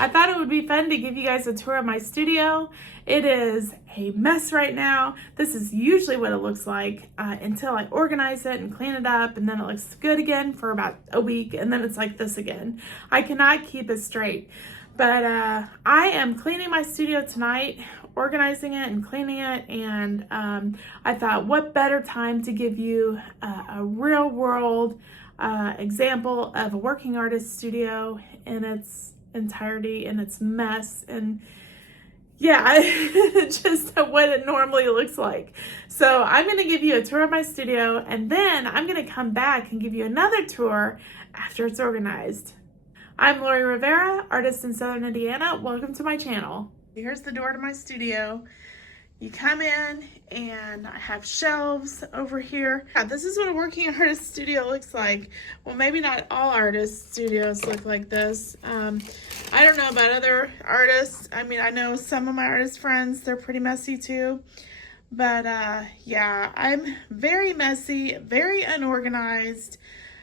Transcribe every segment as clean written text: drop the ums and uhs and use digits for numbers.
I thought it would be fun to give you guys a tour of my studio. It is a mess right now. This is usually what it looks like until I organize it and clean it up, and then it looks good again for about a week, and then it's like this again. I cannot keep it straight. But I am cleaning my studio tonight, organizing it and cleaning it, and I thought what better time to give you a real world example of a working artist studio in its entirety and its mess, and yeah, just what it normally looks like. So I'm going to give you a tour of my studio, and then I'm going to come back and give you another tour after it's organized. I'm Lori Rivera, artist in Southern Indiana. Welcome to my channel. Here's the door to my studio. You come in and I have shelves over here. Yeah, this is what a working artist studio looks like. Well, maybe not all artist studios look like this. I don't know about other artists. I mean, I know some of my artist friends, they're pretty messy too. But yeah, I'm very messy, very unorganized.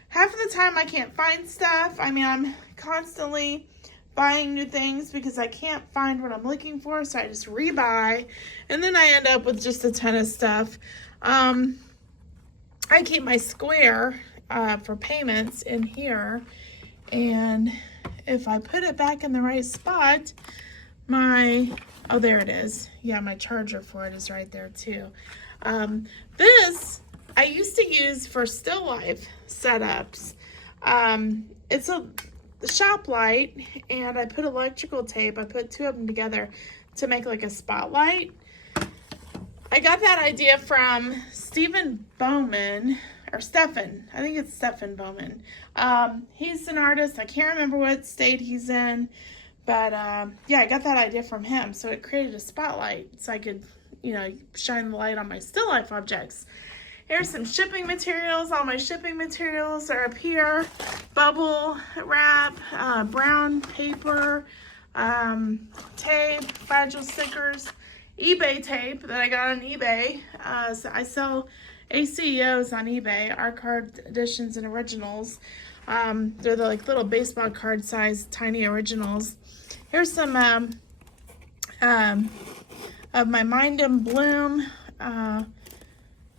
Half of the time I can't find stuff. I mean, I'm constantly buying new things because I can't find what I'm looking for, so I just rebuy, and then I end up with just a ton of stuff. I keep my square for payments in here, and if I put it back in the right spot, oh, there it is. Yeah, my charger for it is right there too. This I used to use for still life setups. It's a shop light, and I put electrical tape. I put two of them together to make like a spotlight. I got that idea from Stephen Bowman, or Stephan. I think it's Stephan Bowman. He's an artist. I can't remember what state he's in, but yeah, I got that idea from him. So it created a spotlight so I could, shine the light on my still life objects. Here's some shipping materials. All my shipping materials are up here. Bubble wrap, brown paper, tape, fragile stickers, eBay tape that I got on eBay. So I sell ACEOs on eBay, art card editions and originals. They're the little baseball card size tiny originals. Here's some of my Mind and Bloom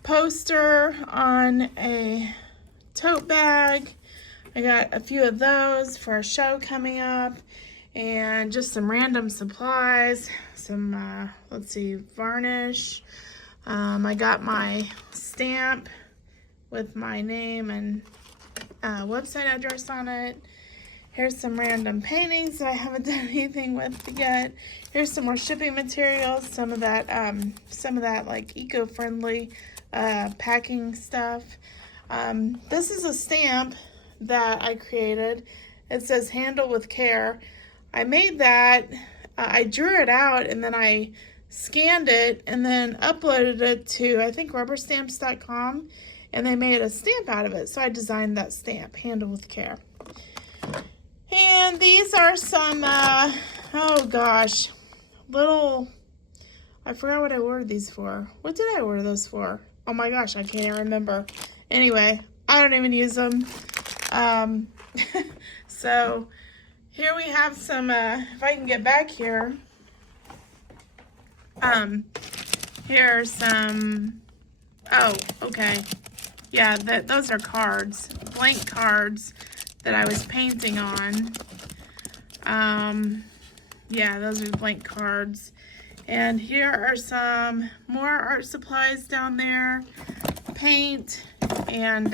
poster on a tote bag. I got a few of those for a show coming up, and just some random supplies, some let's see, varnish. I got my stamp with my name and website address on it. Here's some random paintings that I haven't done anything with yet. Here's some more shipping materials, some of that like eco-friendly packing stuff. This is a stamp that I created. It says handle with care. I made that, I drew it out, and then I scanned it and then uploaded it to, I think, rubberstamps.com, and they made a stamp out of it. So I designed that stamp, handle with care. And these are some, oh gosh, I forgot what I ordered these for. What did I order those for? Oh my gosh, I can't even remember. Anyway, I don't even use them. So here we have some, if I can get back here, here's some, oh, okay. Yeah, those are cards, blank cards that I was painting on. Yeah, those are blank cards. And here are some more art supplies down there. Paint and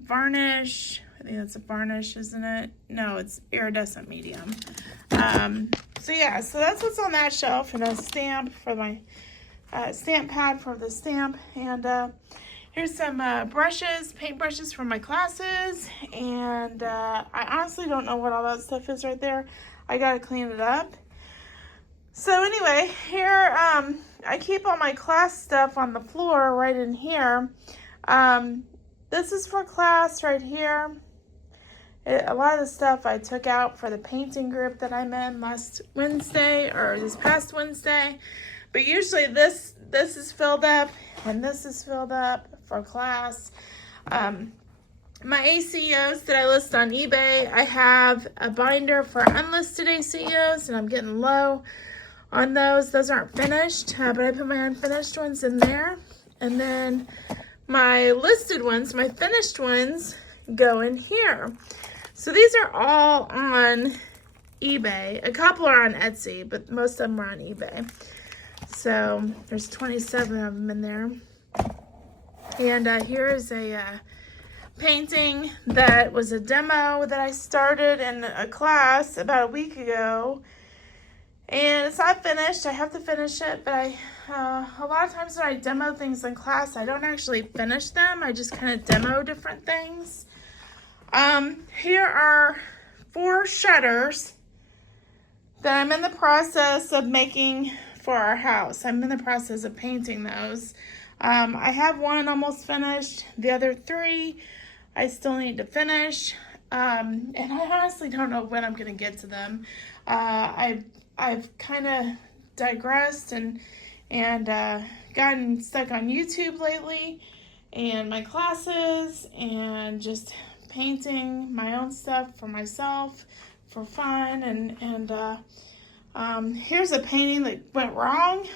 varnish. I think that's a varnish, isn't it? No, it's iridescent medium. So yeah, so that's what's on that shelf, and a stamp for my stamp pad for the stamp. And here's some brushes, paint brushes from my classes. And I honestly don't know what all that stuff is right there. I gotta clean it up. So anyway, here I keep all my class stuff on the floor right in here. This is for class right here. A lot of the stuff I took out for the painting group that I'm in last Wednesday, or this past Wednesday. But usually this is filled up and this is filled up for class. my ACOs that I list on eBay, I have a binder for unlisted ACOs, and I'm getting low on those. Those aren't finished, but I put my unfinished ones in there. And then my listed ones, my finished ones, go in here. So these are all on eBay. A couple are on Etsy, but most of them are on eBay. So there's 27 of them in there. And here is a painting that was a demo that I started in a class about a week ago. And it's not finished. I have to finish it, but a lot of times when I demo things in class, I don't actually finish them. I just kind of demo different things. Here are 4 shutters that I'm in the process of making for our house. I'm in the process of painting those. I have one almost finished. The other 3 I still need to finish. And I honestly don't know when I'm going to get to them. I've kind of digressed and gotten stuck on YouTube lately and my classes and just painting my own stuff for myself for fun. And here's a painting that went wrong.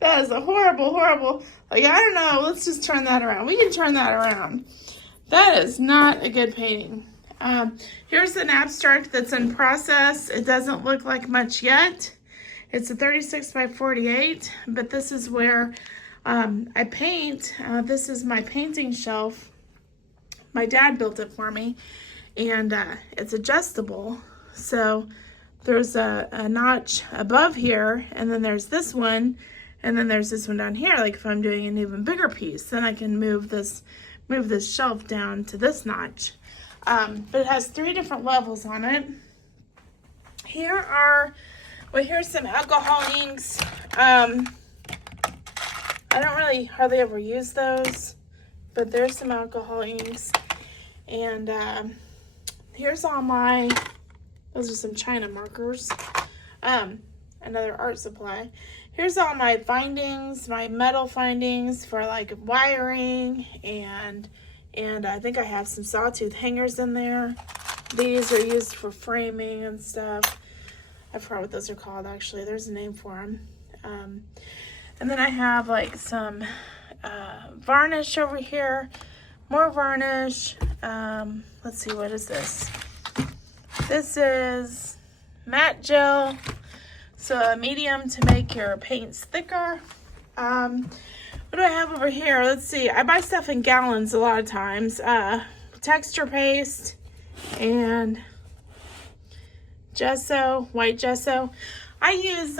That is a horrible, like, I don't know, let's just turn that around. We can turn that around. That is not a good painting. Here's an abstract that's in process. It doesn't look like much yet. It's a 36 by 48, but this is where I paint. This is my painting shelf. My dad built it for me, and it's adjustable. So there's a notch above here, and then there's this one, and then there's this one down here. Like if I'm doing an even bigger piece, then I can move this shelf down to this notch. But it has 3 different levels on it. Here's some alcohol inks. I don't really hardly ever use those, but there's some alcohol inks. And here's all those are some China markers. Another art supply. Here's all my findings, my metal findings for like wiring, and I think I have some sawtooth hangers in there. These are used for framing and stuff. I forgot what those are called actually. There's a name for them. And then I have like some varnish over here, more varnish. Let's see, what is this? This is matte gel. So a medium to make your paints thicker. What do I have over here? Let's see. I buy stuff in gallons a lot of times. Texture paste and gesso, white gesso. I use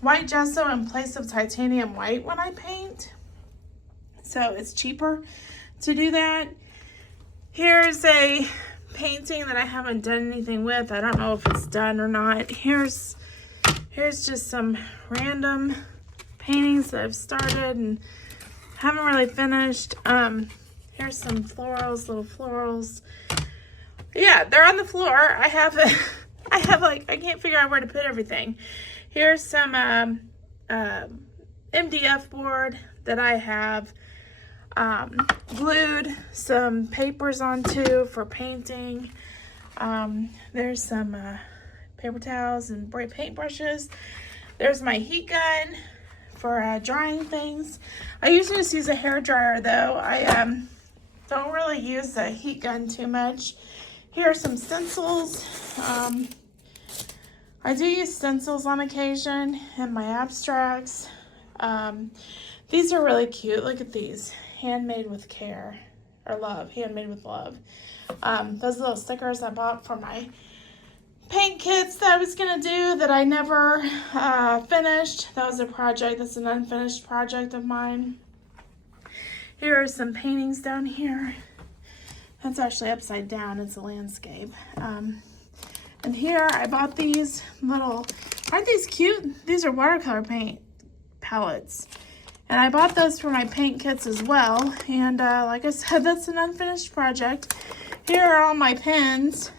white gesso in place of titanium white when I paint. So it's cheaper to do that. Here's a painting that I haven't done anything with. I don't know if it's done or not. Here's just some random paintings that I've started and haven't really finished. Here's some florals, little florals. Yeah, they're on the floor. I have like, I can't figure out where to put everything. Here's some MDF board that I have glued some papers onto for painting. There's some paper towels and paint brushes. There's my heat gun for drying things. I usually just use a hair dryer though. I don't really use the heat gun too much. Here are some stencils. I do use stencils on occasion in my abstracts. These are really cute. Look at these. Handmade with care, or love. Handmade with love. Those little stickers I bought for my paint kits that I was gonna do that I never finished. That was a project. That's an unfinished project of mine. Here are some paintings down here. That's actually upside down. It's a landscape. And here I bought these little, aren't these cute? These are watercolor paint palettes. And I bought those for my paint kits as well. And like I said, that's an unfinished project. Here are all my pens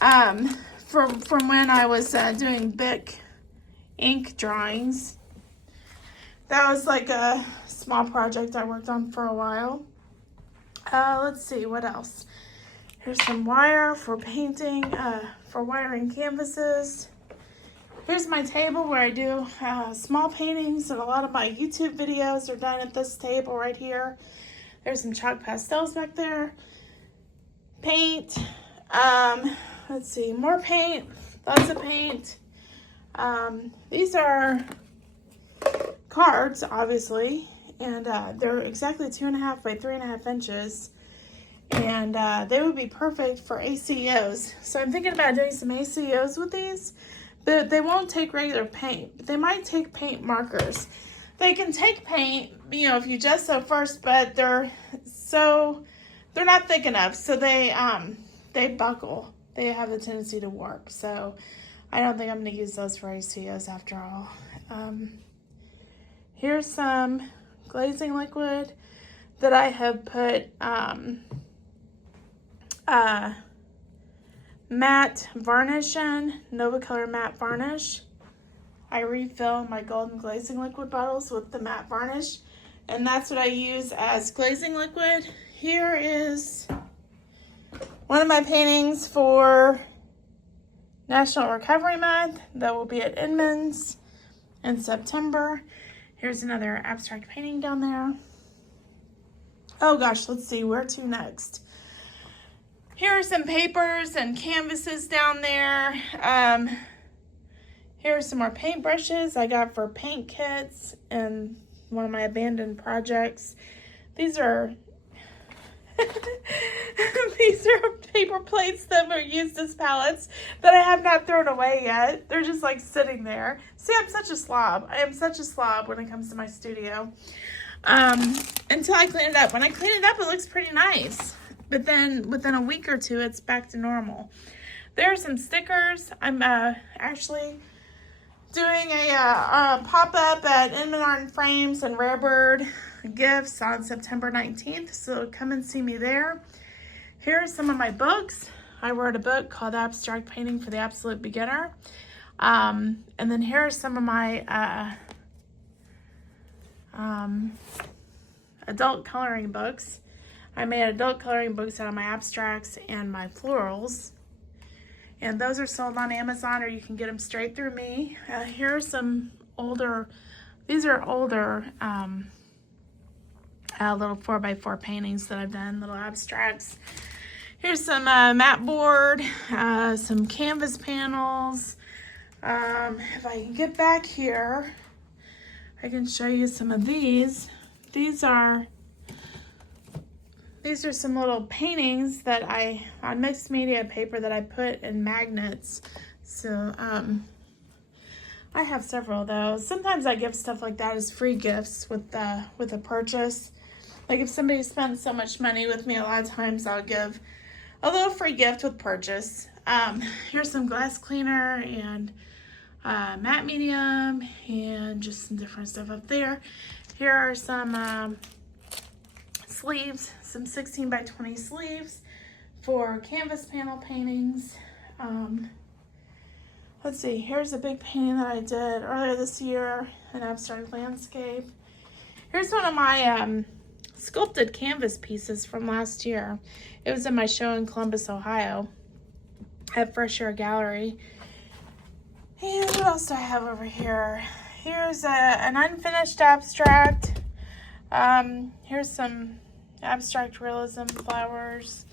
from when I was doing Bic ink drawings. That was like a small project I worked on for a while. Let's see, what else? Here's some wire for painting, for wiring canvases. Here's my table where I do small paintings, and a lot of my YouTube videos are done at this table right here. There's some chalk pastels back there. Paint. Let's see, more paint, lots of paint. These are cards, obviously, and they're exactly 2.5 by 3.5 inches. And they would be perfect for ACOs. So I'm thinking about doing some ACOs with these, but they won't take regular paint. But they might take paint markers. They can take paint, you know, if you just so first, but they're not thick enough, so they buckle. They have a tendency to warp. So I don't think I'm going to use those for ACOs after all. Here's some glazing liquid that I have put matte varnish in, Nova Color matte varnish. I refill my golden glazing liquid bottles with the matte varnish, and that's what I use as glazing liquid. Here is one of my paintings for National Recovery Month that will be at Inman's in September. Here's another abstract painting down there. Oh gosh, let's see, where to next? Here are some papers and canvases down there. Here are some more paintbrushes I got for paint kits and one of my abandoned projects. These are these are paper plates that were used as palettes that I have not thrown away yet. They're just like sitting there. See, I'm such a slob. I am such a slob when it comes to my studio. Until I clean it up. When I clean it up, it looks pretty nice. But then within a week or two, it's back to normal. There are some stickers. I'm actually doing a pop-up at Inman Art and Frames and Rarebird Gifts on September 19th. So come and see me there. Here are some of my books. I wrote a book called Abstract Painting for the Absolute Beginner. And then here are some of my adult coloring books. I made adult coloring books out of my abstracts and my florals. And those are sold on Amazon, or you can get them straight through me. Here are some older, these are older little 4x4 paintings that I've done, little abstracts. Here's some mat board, some canvas panels. If I can get back here, I can show you some of these. These are some little paintings that on mixed media paper that I put in magnets. So I have several of those. Sometimes I give stuff like that as free gifts with a purchase. Like if somebody spends so much money with me, a lot of times I'll give a little free gift with purchase. Here's some glass cleaner and matte medium and just some different stuff up there. Here are some sleeves, some 16 by 20 sleeves for canvas panel paintings. Let's see, here's a big painting that I did earlier this year, an abstract landscape. Here's one of my sculpted canvas pieces from last year. It was in my show in Columbus, Ohio at Fresh Air Gallery. And what else do I have over here? Here's an unfinished abstract. Here's some abstract realism flowers,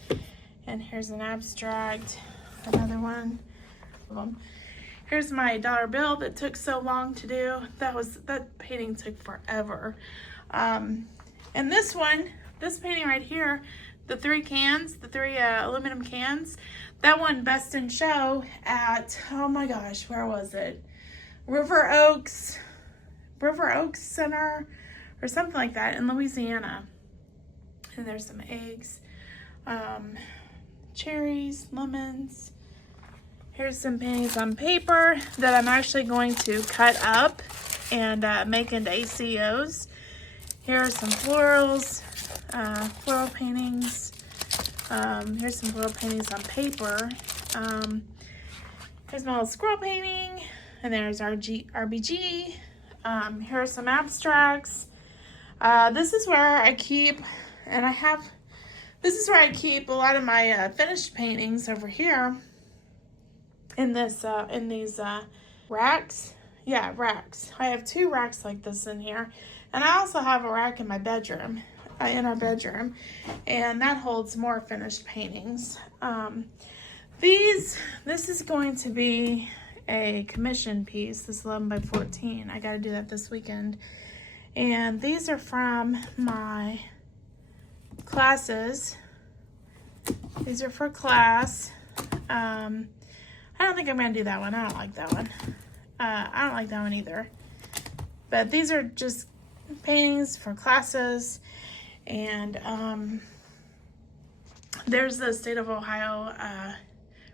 and here's an abstract, another one of them. Here's my dollar bill that took so long to do. That painting took forever. And this painting right here, the three aluminum cans, that won Best in Show at, oh my gosh, where was it? River Oaks Center or something like that in Louisiana. And there's some eggs, cherries, lemons. Here's some paintings on paper that I'm actually going to cut up and make into ACOs. Here are some florals, floral paintings. Here's some floral paintings on paper. Here's my little squirrel painting, and there's RBG. Here are some abstracts. This is where I keep, and I have This is where I keep a lot of my finished paintings over here in these racks. Yeah, racks. I have 2 racks like this in here, and I also have a rack in my bedroom, in our bedroom, and that holds more finished paintings. This is going to be a commission piece. This 11 by 14. I got to do that this weekend, and these are from my classes. These are for class. I don't think I'm gonna do that one. I don't like that one. I don't like that one either. But these are just paintings for classes, and there's the state of Ohio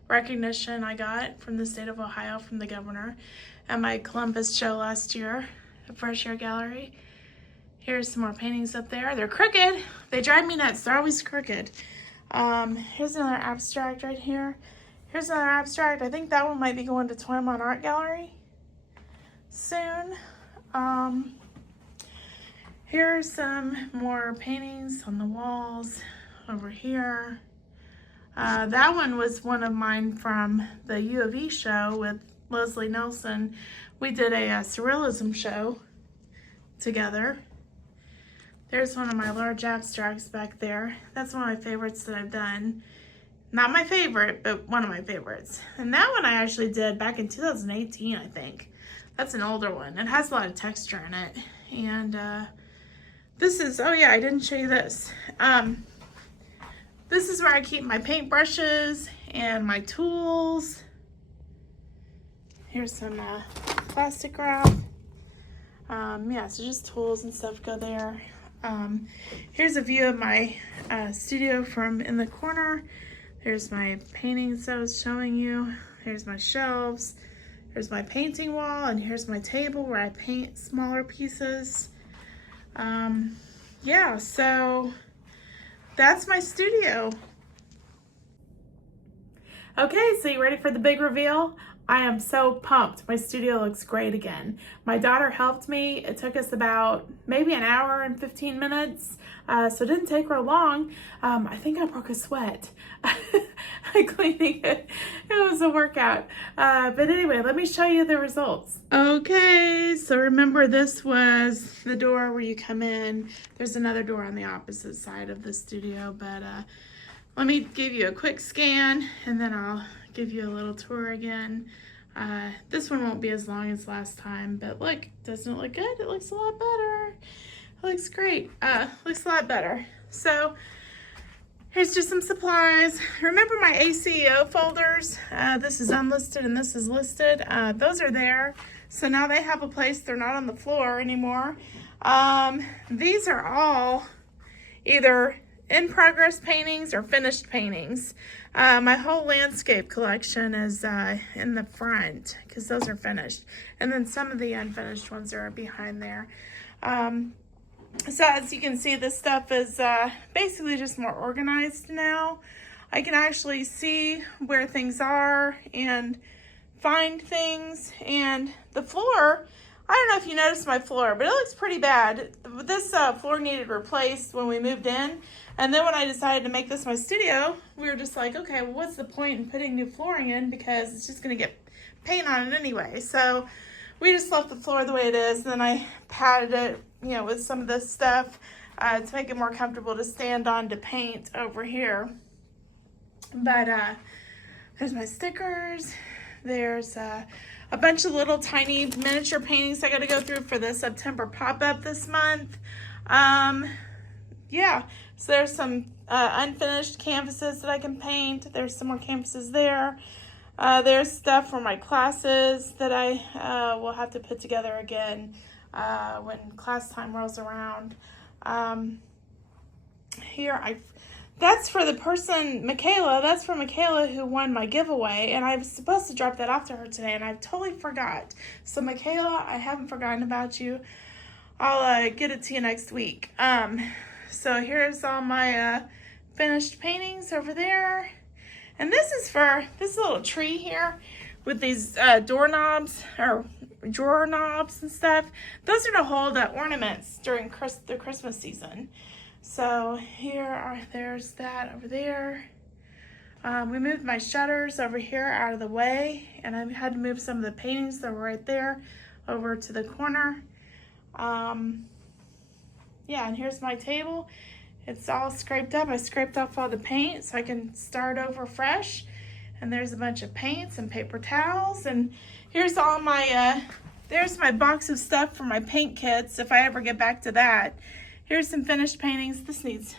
recognition I got from the state of Ohio from the governor at my Columbus show last year, the Fresh Air Gallery. Here's some more paintings up there. They're crooked. They drive me nuts. They're always crooked. Here's another abstract right here. Here's another abstract. I think that one might be going to Twenmont Art Gallery soon. Here's some more paintings on the walls over here. That one was one of mine from the U of E show with Leslie Nelson. We did a surrealism show together. There's one of my large abstracts back there. That's one of my favorites that I've done. Not my favorite, but one of my favorites. And that one I actually did back in 2018, I think. That's an older one. It has a lot of texture in it. And this is, oh yeah, I didn't show you this. This is where I keep my paint brushes and my tools. Here's some plastic wrap. Yeah, so just tools and stuff go there. Here's a view of my studio from in the corner. There's my paintings I was showing you. Here's my shelves. Here's my painting wall, and here's my table where I paint smaller pieces. Yeah, so that's my studio. Okay, so you ready for the big reveal? I am so pumped. My studio looks great again. My daughter helped me. It took us about maybe an hour and 15 minutes, so it didn't take her long. I think I broke a sweat cleaning it. It was a workout. But anyway, let me show you the results. Okay, so remember this was the door where you come in. There's another door on the opposite side of the studio, but let me give you a quick scan and then I'll give you a little tour again. This one won't be as long as last time, but look, doesn't it look good? It looks a lot better. It looks great. Looks a lot better. So here's just some supplies. Remember my ACEO folders? This is unlisted and this is listed. Those are there. So now they have a place. They're not on the floor anymore. These are all either in progress paintings or finished paintings. My whole landscape collection is in the front because those are finished, and then some of the unfinished ones are behind there. So as you can see, this stuff is basically just more organized now. I can actually see where things are and find things. And the floor, I don't know if you noticed my floor, but it looks pretty bad. This floor needed replaced when we moved in. And then when I decided to make this my studio, we were just like, okay, well, what's the point in putting new flooring in, because it's just going to get paint on it anyway. So we just left the floor the way it is. And then I padded it, you know, with some of this stuff to make it more comfortable to stand on to paint over here. But there's my stickers. There's a bunch of little tiny miniature paintings I got to go through for the September pop-up this month. Yeah, so there's some unfinished canvases that I can paint. There's some more canvases there. There's stuff for my classes that I will have to put together again when class time rolls around. That's for the person, Michaela. That's for Michaela who won my giveaway, and I was supposed to drop that off to her today, and I totally forgot. So Michaela, I haven't forgotten about you. I'll get it to you next week. So here's all my finished paintings over there. And this is for this little tree here with these doorknobs or drawer knobs and stuff. Those are to hold ornaments during the Christmas season. So there's that over there. We moved my shutters over here out of the way, and I had to move some of the paintings that were right there over to the corner. Yeah, and here's my table. It's all scraped up. I scraped off all the paint so I can start over fresh. And there's a bunch of paints and paper towels. And here's all my, there's my box of stuff for my paint kits if I ever get back to that. Here's some finished paintings. This needs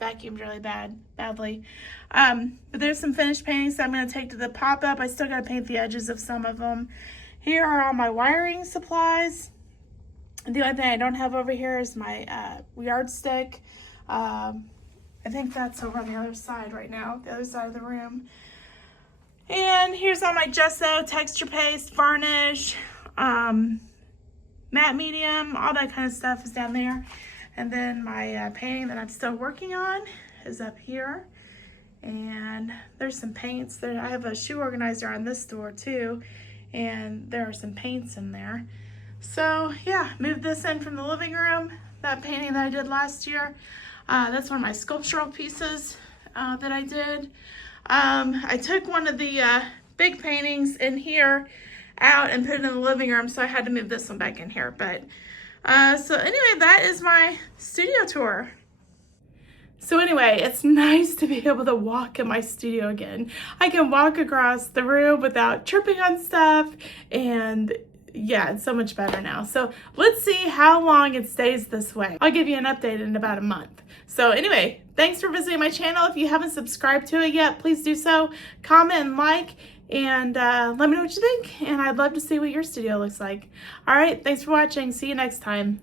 vacuumed really badly. But there's some finished paintings that I'm going to take to the pop-up. I still got to paint the edges of some of them. Here are all my wiring supplies. The only thing I don't have over here is my yardstick. I think that's over on the other side right now, the other side of the room. And here's all my gesso, texture paste, varnish, matte medium, all that kind of stuff is down there. And then my painting that I'm still working on is up here. And there's some paints there. I have a shoe organizer on this door too, and there are some paints in there. So yeah, moved this in from the living room. That painting that I did last year, that's one of my sculptural pieces that I did. I took one of the big paintings in here out and put it in the living room, so I had to move this one back in here. But so anyway, that is my studio tour. So anyway, it's nice to be able to walk in my studio again. I can walk across the room without tripping on stuff, and yeah, it's so much better now. So let's see how long it stays this way. I'll give you an update in about a month. So anyway, thanks for visiting my channel. If you haven't subscribed to it yet, please do so. Comment and like, and let me know what you think. And I'd love to see what your studio looks like. All right, thanks for watching. See you next time.